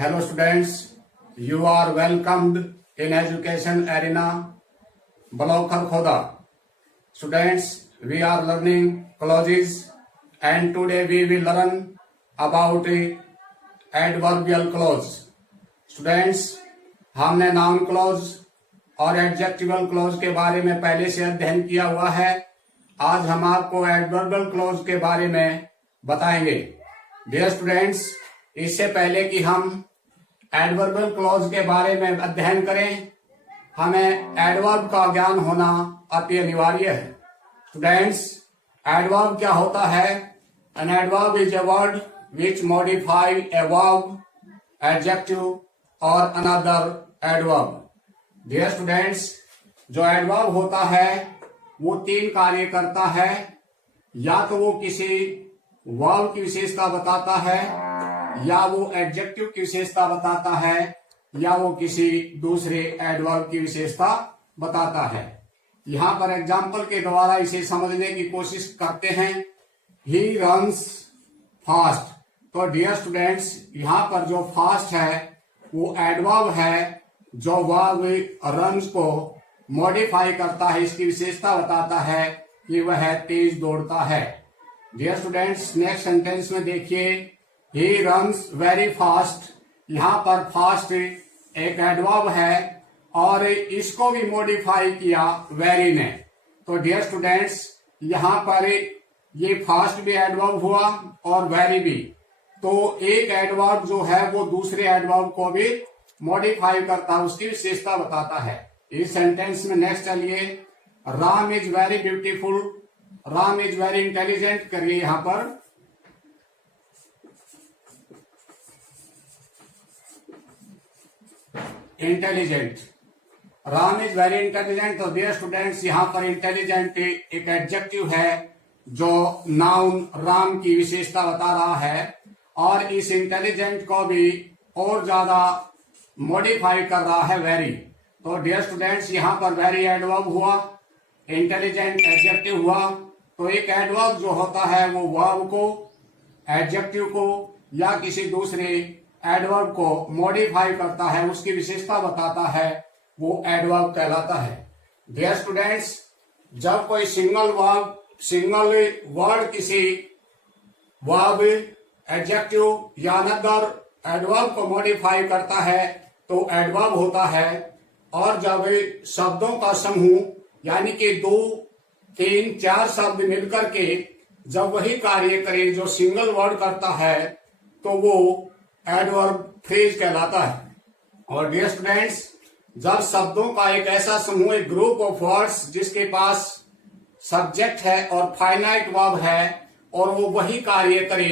Hello students, you are welcomed in education arena Balaukar Khoda. Students, we are learning clauses and today we will learn about adverbial clause. Students, हमने noun clause और adjectival clause के बारे में पहले से अध्ययन किया हुआ है। आज हम आपको adverbial clause के बारे में बताएंगे। Dear students, इससे पहले कि हम एडवर्बियल क्लॉज के बारे में अध्ययन करें, हमें एडवर्ब का ज्ञान होना अति अनिवार्य है। स्टूडेंट्स, एडवर्ब क्या होता है? An adverb is a word which modify a verb, adjective और अनदर एडवर्ब। डियर स्टूडेंट्स, जो एडवर्ब होता है वो तीन कार्य करता है। या तो वो किसी वर्ब की विशेषता बताता है, या वो एडजेक्टिव की विशेषता बताता है, या वो किसी दूसरे एडवर्ब की विशेषता बताता है। यहाँ पर एग्जाम्पल के द्वारा इसे समझने की कोशिश करते हैं। He runs fast. तो डियर स्टूडेंट्स, यहाँ पर जो फास्ट है वो एडवर्ब है जो वर्ब रन्स को मॉडिफाई करता है, इसकी विशेषता बताता है कि वह तेज दौड़ता है। डियर स्टूडेंट्स, नेक्स्ट सेंटेंस में देखिए, He runs very fast। यहाँ पर फास्ट एक एडवर्ब है और इसको भी मॉडिफाई किया वेरी ने। तो डियर स्टूडेंट्स, यहाँ पर ये फास्ट भी एडवर्ब हुआ और वेरी भी। तो एक एडवर्ब जो है वो दूसरे एडवर्ब को भी मॉडिफाई करता है, उसकी विशेषता बताता है। इस सेंटेंस में नेक्स्ट चलिए, Ram is very beautiful, Ram is very intelligent करिए। यहाँ पर intelligent, Ram is very intelligent. तो डियर स्टूडेंट्स, यहाँ पर इंटेलिजेंट एक एडजेक्टिव है जो नाउन राम की विशेषता बता रहा है और इस इंटेलिजेंट को भी और ज्यादा मॉडिफाई कर रहा है वेरी। तो डियर स्टूडेंट्स, यहाँ पर वेरी एडवर्ब हुआ, इंटेलिजेंट एडजेक्टिव हुआ। तो एक एडवर्ब जो होता है वो वर्ब को, एडजेक्टिव को या किसी दूसरे एडवर्ब को मॉडिफाई करता है, उसकी विशेषता बताता है, वो एडवर्ब कहलाता है। डियर स्टूडेंट्स, जब कोई सिंगल वर्ड किसी वर्ब, एडजेक्टिव या अनदर एडवर्ब को मॉडिफाई करता है तो एडवर्ब होता है। और जब शब्दों का समूह यानी कि 2, 3, 4 शब्द मिलकर के जब वही कार्य करे जो सिंगल वर्ड करता है तो वो एडवर्ब फ्रेज कहलाता है। और डियर स्टूडेंट्स, जब शब्दों का एक ऐसा समूह, एक ग्रुप ऑफ वर्ड्स जिसके पास सब्जेक्ट है और फाइनाइट वर्ब है और वो वही कार्य करे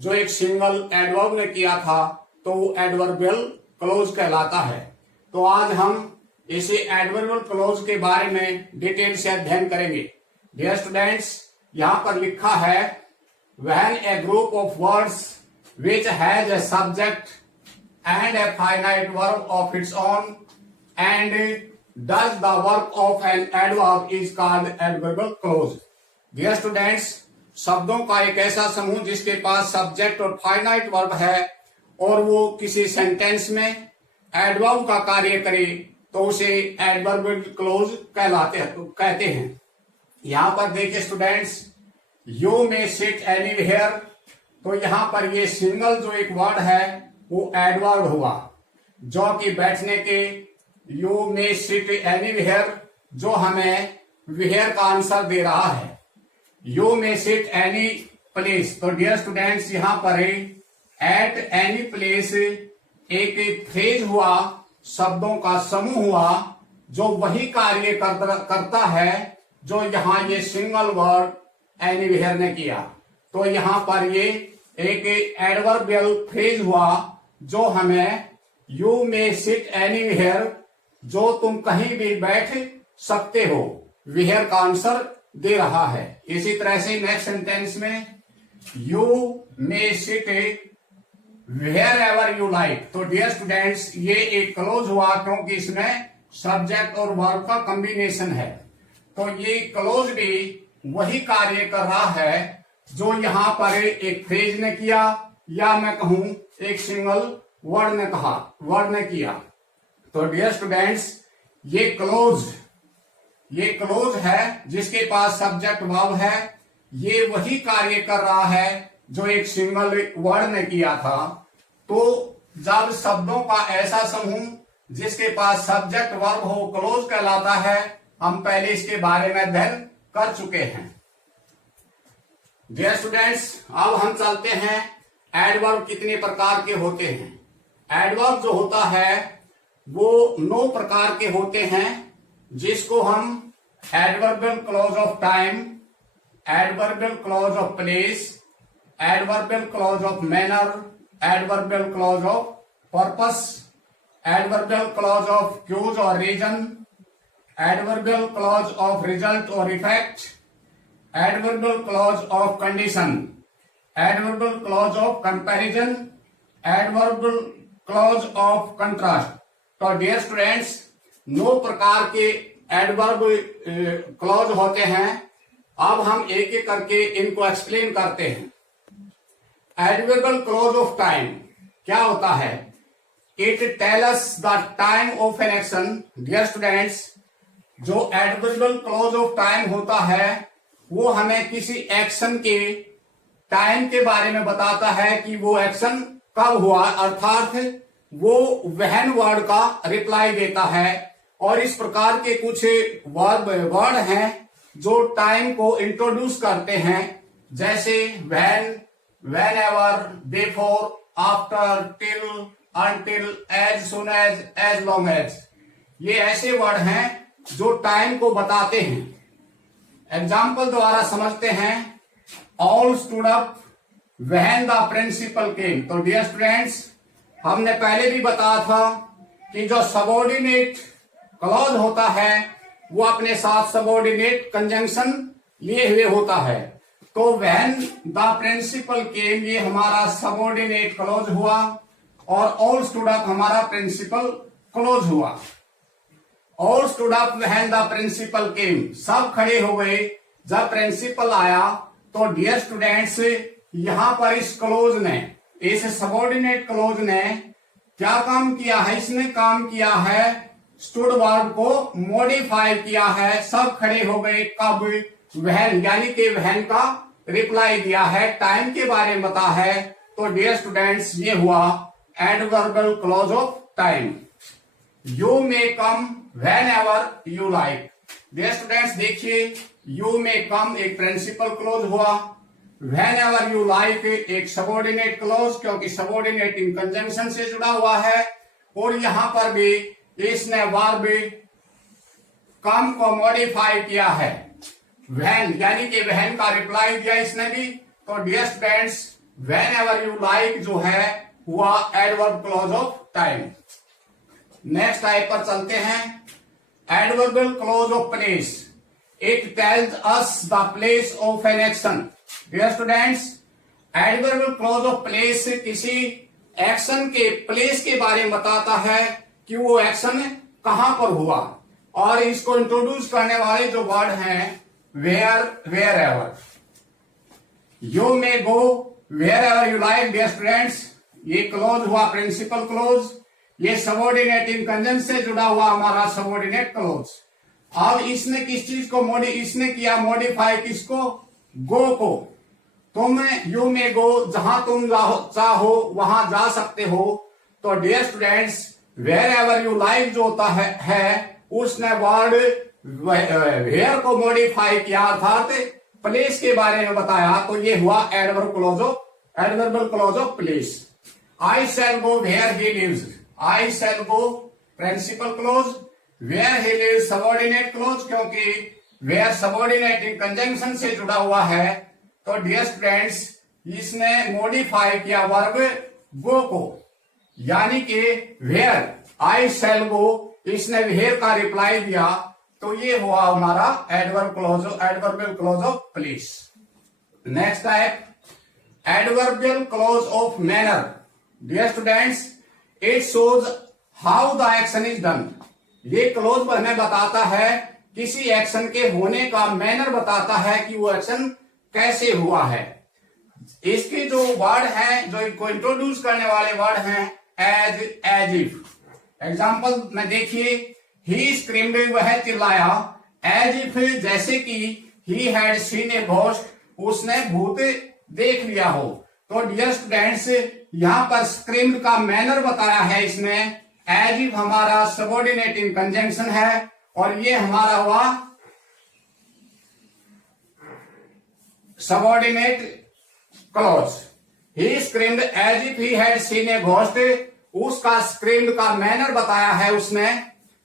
जो एक सिंगल एडवर्ब ने किया था, तो वो एडवर्बियल क्लोज कहलाता है। तो आज हम इसे एडवर्बियल क्लोज के बारे में डिटेल से अध्ययन करेंगे। डियर स्टूडेंट्स, यहाँ पर लिखा है, when A group of words which has a subject and a finite verb of its own and does the work of an adverb is called adverbial clause। Dear students, शब्दों का एक ऐसा समूह जिसके पास सब्जेक्ट और फाइनाइट वर्ब है और वो किसी सेंटेंस में एडवर्ब का कार्य करे तो उसे एडवर्बियल क्लोज कहते हैं। यहाँ पर देखिए students, you may sit anywhere. तो यहाँ पर ये सिंगल जो एक वर्ड है वो एडवर्ब हुआ, जो कि बैठने के यू मे सिट एनीवेयर, जो हमें वेयर का आंसर दे रहा है। You may sit any place. तो डियर स्टूडेंट्स, यहाँ पर एट एनी प्लेस एक फ्रेज हुआ, शब्दों का समूह हुआ जो वही कार्य करता है जो यहाँ ये सिंगल वर्ड एनीवेयर ने किया। तो यहाँ पर ये एक एडवर्बियल फ्रेज हुआ जो हमें यू मे सिट एनीवेयर, जो तुम कहीं भी बैठ सकते हो, वेयर का आंसर दे रहा है। इसी तरह से नेक्स्ट सेंटेंस में, you may sit wherever you like. तो डियर स्टूडेंट्स, ये एक क्लोज हुआ क्योंकि इसमें सब्जेक्ट और वर्ब का कॉम्बिनेशन है। तो ये क्लोज भी वही कार्य कर रहा है जो यहाँ पर एक फ्रेज ने किया, या मैं कहूं एक सिंगल वर्ड ने कहा, वर्ड ने किया। तो डियर स्टूडेंट्स, ये क्लोज है जिसके पास सब्जेक्ट वर्ब है। ये वही कार्य कर रहा है जो एक सिंगल वर्ड ने किया था। तो जब शब्दों का ऐसा समूह जिसके पास सब्जेक्ट वर्ब हो क्लोज कहलाता है। हम पहले इसके बारे में अध्ययन कर चुके हैं। डियर स्टूडेंट्स, अब हम चलते हैं एडवर्ब कितने प्रकार के होते हैं। एडवर्ब जो होता है वो 9 प्रकार के होते हैं, जिसको हम adverbial clause of time, adverbial clause of place, adverbial clause of manner, adverbial clause of purpose, adverbial clause of cause और reason, adverbial clause of result और effect, adverbial clause of condition, adverbial clause of comparison, adverbial clause of contrast. तो dear students, 9 प्रकार के adverb clause होते हैं। अब हम एक एक करके इनको एक्सप्लेन करते हैं। एडवर्बियल क्लॉज ऑफ टाइम क्या होता है? It tells the time of an action. Dear students, जो एडवर्बियल क्लॉज ऑफ टाइम होता है वो हमें किसी एक्शन के टाइम के बारे में बताता है कि वो एक्शन कब हुआ, अर्थात वो वहन वर्ड का रिप्लाई देता है। और इस प्रकार के कुछ वर्ड हैं जो टाइम को इंट्रोड्यूस करते हैं, जैसे when, whenever, before, after, till, until, as soon as, as long as. ये ऐसे वर्ड हैं जो टाइम को बताते हैं। एग्जाम्पल द्वारा समझते हैं। All stood up when the principal came. तो डियर स्टूडेंट्स, हमने पहले भी बताया था कि जो सबऑर्डिनेट क्लॉज होता है वो अपने साथ सबऑर्डिनेट कंजंक्शन लिए हुए होता है। तो व्हेन द प्रिंसिपल केम ये हमारा सबऑर्डिनेट क्लॉज हुआ और ऑल स्टूड अप हमारा प्रिंसिपल क्लॉज हुआ। All stood up when the principal came, सब खड़े हो गए जब प्रिंसिपल आया। तो डियर स्टूडेंट्स, यहां पर इस क्लोज ने, इस सबऑर्डिनेट क्लोज ने क्या काम किया है? इसने काम किया है स्टूड वर्ब को मॉडिफाई किया है। सब खड़े हो गए कब? व्हेन, यानी कि व्हेन का रिप्लाई दिया है, टाइम के बारे में बता है। तो डियर स्टूडेंट्स, ये हुआ adverbial clause of time. You may come whenever you like. Dear students, देखिए, यू मे कम एक प्रिंसिपल क्लोज हुआ, व्हेनेवर यू लाइक एक सबऑर्डिनेट क्लोज, क्योंकि सबऑर्डिनेट इन कंजंक्शन से जुड़ा हुआ है। और यहां पर भी इसने वर्ब कम को मॉडिफाई किया है, व्हेन, यानी कि व्हेन का रिप्लाई दिया इसने भी। तो dear students, whenever you like जो है हुआ adverb clause of time. Next type पर चलते हैं। Adverbial clause of place, it tells us the place of an action. Dear students, adverbial clause of place किसी एक्शन के प्लेस के बारे में बताता है कि वो एक्शन कहां पर हुआ। और इसको इंट्रोड्यूस करने वाले जो वर्ड हैं where, wherever. You may go wherever you like. Dear students, ये क्लोज हुआ प्रिंसिपल क्लोज, ये सबऑर्डिनेट इन कंजंक्शन से जुड़ा हुआ हमारा सबऑर्डिनेट क्लोज। अब इसने किस चीज को इसने किया मॉडिफाई, किसको? गो को। तुम यू मे गो, जहां तुम चाहो वहां जा सकते हो। तो dear students, wherever you like जो होता है उसने वर्ड वेयर को मॉडिफाई किया, अर्थात प्लेस के बारे में बताया। तो ये हुआ adverbial clause of place. I shall go where he lives, I shall go principal clause, where he lives subordinate clause, क्योंकि वेयर सबऑर्डिनेट इन कंजंक्शन से जुड़ा हुआ है। तो डियर स्टूडेंट्स, इसने मॉडिफाई किया वर्ब गो को, यानी कि वेयर, आई शैल गो, इसने वेयर का रिप्लाई दिया। तो ये हुआ हमारा adverbial clause of place. Next type, adverbial clause of manner. Dear students, it shows how the action is done. ये क्लोज हमें बताता है किसी एक्शन के होने का मैनर, बताता है कि वो एक्शन कैसे हुआ है। इसके जो वर्ड हैं, जो इनको इंट्रोड्यूस करने वाले वर्ड हैं एज इफ। एग्जाम्पल में देखिए, ही स्क्रीम्ड, वह चिल्लाया, एज इफ, जैसे कि ही हैड सीन ए घोस्ट, उसने भूत देख लिया हो। तो डियर स्टूडेंट्स, यहां पर स्क्रीम्ड का मैनर बताया है इसने। एज इफ हमारा सबऑर्डिनेटिंग कंजंक्शन है और ये हमारा हुआ subordinate clause. He screamed as if he had seen a ghost, उसका स्क्रीम्ड का मैनर बताया है उसने,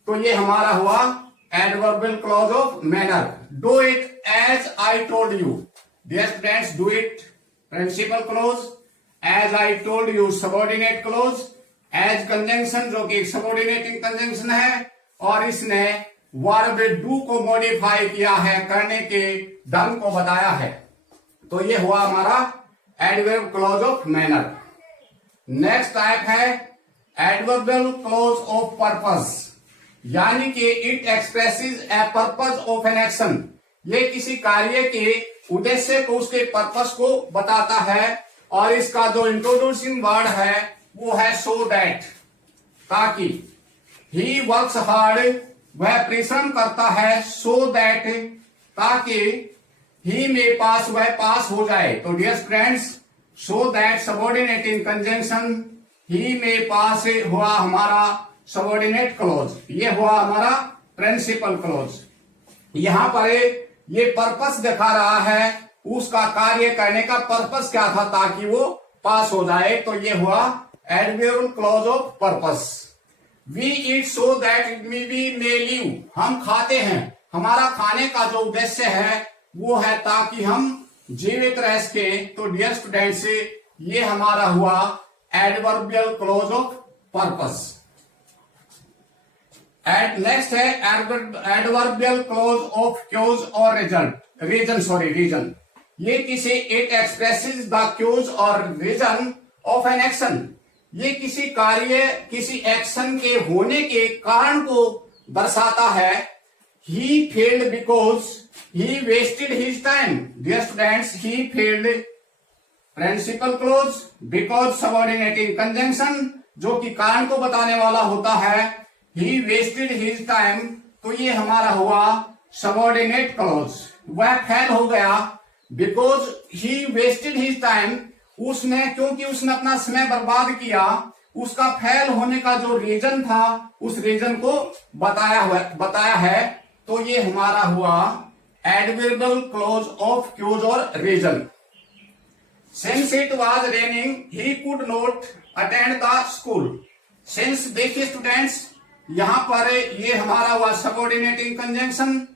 तो ये हमारा हुआ adverbial clause of manner. Do it as I told you, dear students, do it principal clause, as I told you subordinate clause, as conjunction जो कि सबऑर्डिनेटिंग कंजंक्शन है, और इसने वर्ब डू को मॉडिफाई किया है, करने के ढंग को बताया है। तो ये हुआ हमारा adverb clause of manner. Next type है एडवर्बियल क्लॉज ऑफ पर्पस, यानी कि it expresses a purpose of an action. ये किसी कार्य के उद्देश्य को, उसके पर्पस को बताता है। और इसका जो इंट्रोड्यूसिंग वर्ड है वो है सो दैट, ताकि। ही वर्क्स हार्ड, वह परिश्रम करता है, सो दैट, ताकि ही में पास, वह पास हो जाए। तो dear friends, so that subordinating conjunction, ही में पास हुआ हमारा सबऑर्डिनेट क्लॉज, ये हुआ हमारा प्रिंसिपल क्लॉज। यहां पर ये पर्पस दिखा रहा है, उसका कार्य करने का पर्पस क्या था, ताकि वो पास हो जाए। तो ये हुआ adverbial clause of purpose. We eat so that we may live, हम खाते हैं, हमारा खाने का जो उद्देश्य है वो है ताकि हम जीवित रह सके। तो डियर स्टूडेंट्स, ये हमारा हुआ adverbial clause of purpose. Next है एडवर्बियल क्लॉज ऑफ क्यूज और रीजन। ये किसी इट एक्सप्रेसेस द क्यूज और रीजन ऑफ एन एक्शन, ये किसी कार्य, किसी एक्शन के होने के कारण को दर्शाता है। He failed because he wasted his time. Dear students, he failed principal clause, because subordinating conjunction जो कि कारण को बताने वाला होता है। ही वेस्टेड हिज टाइम, तो ये हमारा हुआ सबऑर्डिनेट क्लॉज। वह फेल हो गया, because he wasted his time, उसने, क्योंकि उसने अपना समय बर्बाद किया, उसका फेल होने का जो रीजन था उस रीजन को बताया है। तो ये हमारा हुआ एडवर्बियल क्लॉज ऑफ क्यूज और reason. Since it was raining he could not attend the school. Since, देखिए स्टूडेंट्स, यहां पर ये हमारा हुआ subordinating conjunction,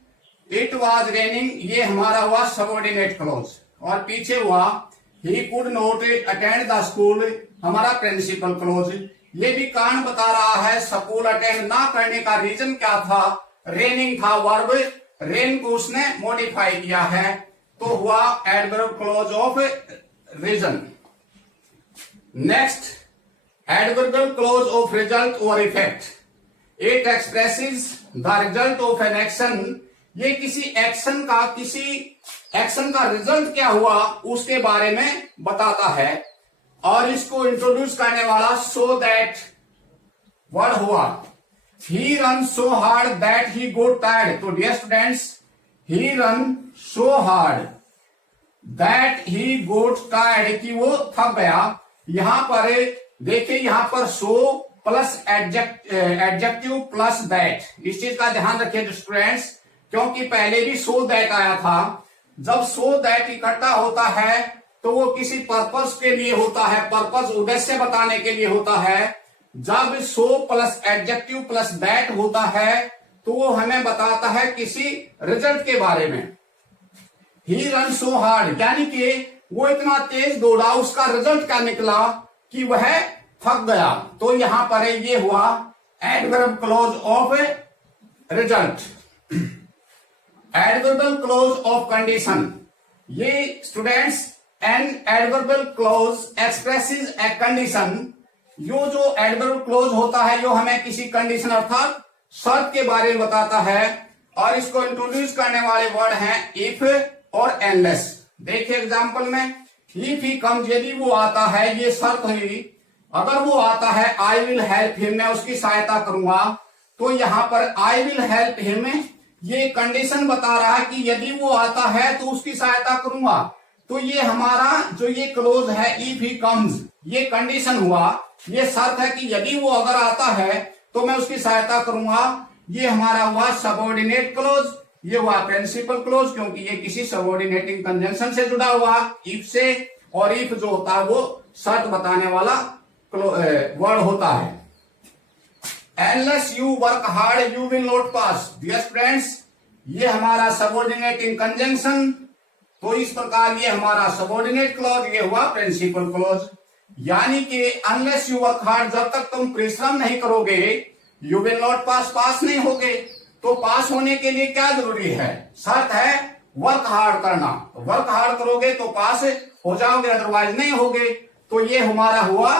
it was raining, ये हमारा हुआ सबऑर्डिनेट क्लॉज, और पीछे हुआ he could not attend the school, हमारा प्रिंसिपल क्लॉज। ये भी कारण बता रहा है स्कूल अटेंड ना करने का रीजन क्या था, रेनिंग था, वर्ब रेन को उसने मॉडिफाई किया है। तो हुआ adverb clause of reason. Next, adverbial clause of result और effect. It expresses the result of an action, ये किसी एक्शन का रिजल्ट क्या हुआ उसके बारे में बताता है। और इसको इंट्रोड्यूस करने वाला सो दैट वर्ड हुआ। He run so hard that he got tired. तो dear students, he run so hard that he got tired, कि वो थक गया। यहां पर देखिए, यहां पर so plus adjective plus that, इस चीज का ध्यान रखिए स्टूडेंट्स, क्योंकि पहले भी सो दैट आया था। जब सो दैट इकट्ठा होता है तो वो किसी पर्पस के लिए होता है, पर्पस उद्देश्य बताने के लिए होता है। जब सो प्लस एडजेक्टिव प्लस दैट होता है तो वो हमें बताता है किसी रिजल्ट के बारे में। ही रन सो हार्ड, यानी कि वो इतना तेज दौड़ा, उसका रिजल्ट क्या निकला कि वह थक गया। तो यहां पर ये हुआ adverb clause of result. Adverbial clause of condition, ये students an adverbial clause expresses a condition. यो जो एडवर्ब क्लॉज होता है, यो हमें किसी कंडीशन अर्थात शर्त के बारे में बताता है। और इसको इंट्रोड्यूस करने वाले वर्ड हैं इफ और एनलेस। देखिए एग्जाम्पल में, इफ ही कम्स, यदि वो आता है, ये शर्त हुई अगर वो आता है आई विल हेल्प हिम, मैं उसकी सहायता करूंगा, तो यहां पर आई विल हेल्प हिम ये कंडीशन बता रहा है कि यदि वो आता है तो उसकी सहायता करूंगा। तो ये हमारा जो ये क्लोज है इफ ही कम्स, ये कंडीशन हुआ, ये शर्त है कि यदि वो अगर आता है तो मैं उसकी सहायता करूंगा। ये हमारा हुआ सबऑर्डिनेट क्लोज, ये हुआ प्रिंसिपल क्लोज, क्योंकि ये किसी सबऑर्डिनेटिंग कंजंक्शन से जुड़ा हुआ इफ से, और इफ जो होता है वो शर्त बताने वाला वर्ड होता है। Unless you work hard, you will not pass. Dear friends, ये हमारा सबऑर्डिनेटिंग कंजंक्शन, तो इस प्रकार ये हमारा सबऑर्डिनेट क्लॉज, ये हुआ प्रिंसिपल क्लॉज। यानी कि अनलेस यू वर्क हार्ड, जब तक तुम परिश्रम नहीं करोगे, यू विल नॉट पास, पास नहीं होगे। तो पास होने के लिए क्या जरूरी है? शर्त है वर्क हार्ड करना। तो वर्क हार्ड करोगे तो पास हो जाओगे, अदरवाइज नहीं होगे। तो ये हमारा हुआ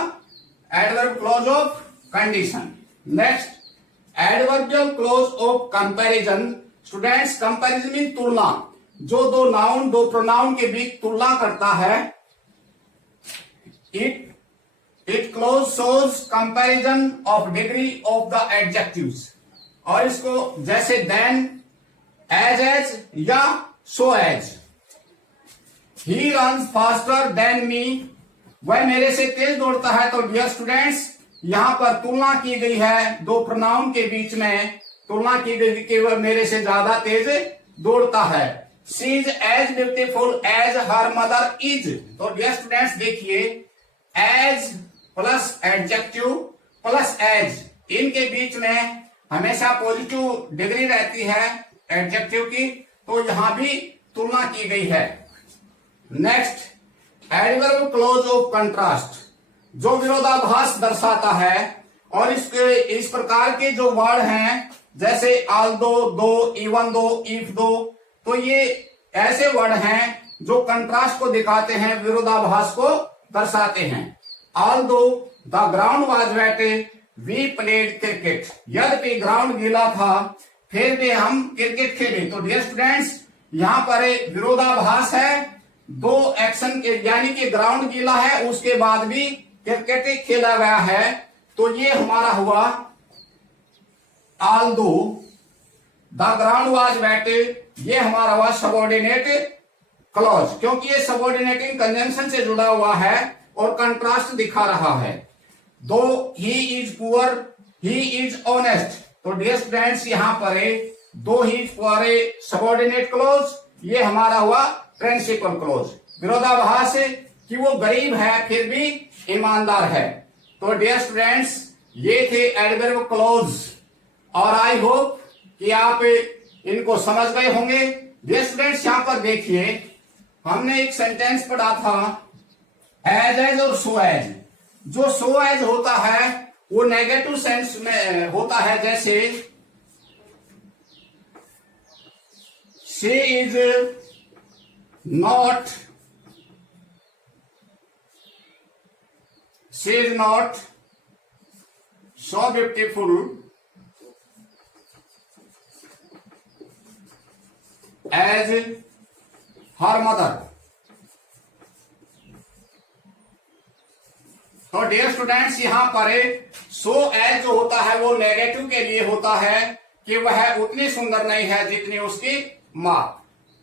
adverb clause of condition. Next, adverbial clause of comparison. Students, comparison mean तुलना, जो दो नाउन, दो प्रोनाउन के बीच तुलना करता है। It clause shows comparison of degree of the adjectives. और इसको जैसे देन, एज या so as. He runs faster than me, वह मेरे से तेज दौड़ता है। तो डियर स्टूडेंट्स, यहां पर तुलना की गई है, दो प्रोनाउन के बीच में तुलना की गई कि वह मेरे से ज्यादा तेज दौड़ता है। She is as beautiful as her mother is. तो डियर स्टूडेंट्स देखिए, as plus adjective plus as, इनके बीच में हमेशा पॉजिटिव डिग्री रहती है एडजेक्टिव की, तो यहां भी तुलना की गई है। Next, adverb clause of contrast, जो विरोधाभास दर्शाता है। और इस प्रकार के जो वर्ड हैं, जैसे आल्दो, दो, इवन दो, इफ दो, तो ये ऐसे वर्ड हैं जो कंट्रास्ट को दिखाते हैं, विरोधाभास को दर्शाते हैं। Although the ground was wet, we played cricket. यद्यपि ग्राउंड गीला था, फिर भी हम क्रिकेट खेले। तो डियर स्टूडेंट्स, यहां पर एक विरोधाभास है, दो एक्शन के, यानी कि ग्राउंड गीला है, उसके बाद भी क्रिकेट खेला गया है। तो ये हमारा हुआ although the ground was wet, ये हमारा हुआ सबऑर्डिनेट क्लॉज, क्योंकि ये सबऑर्डिनेटिंग कंजंक्शन से जुड़ा हुआ है और कंट्रास्ट दिखा रहा है। दो he is poor, he is honest. तो डियर स्टूडेंट्स, यहां पर दो he is poor subordinate clause, ये हमारा हुआ प्रिंसिपल क्लॉज। विरोधाभास है कि वो गरीब है फिर भी ईमानदार है। तो डियर स्टूडेंट्स, ये थे एडवर्ब क्लॉज, और आई होप कि आप इनको समझ गए होंगे। डियर स्टूडेंट्स, यहां पर देखिए, हमने एक सेंटेंस पढ़ा था एज और सो एज। जो सो एज होता है वो नेगेटिव सेंस में होता है, जैसे she is not, she is not so beautiful as her mother। तो डियर स्टूडेंट्स, यहां पर सो एज जो होता है वो नेगेटिव के लिए होता है कि वह उतनी सुंदर नहीं है जितनी उसकी मां।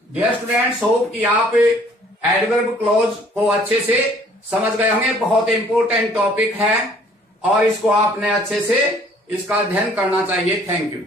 डियर स्टूडेंट्स, होप कि आप एडवर्ब क्लॉज को अच्छे से समझ गए होंगे। बहुत इंपॉर्टेंट टॉपिक है और इसको आपने अच्छे से इसका अध्ययन करना चाहिए। Thank you.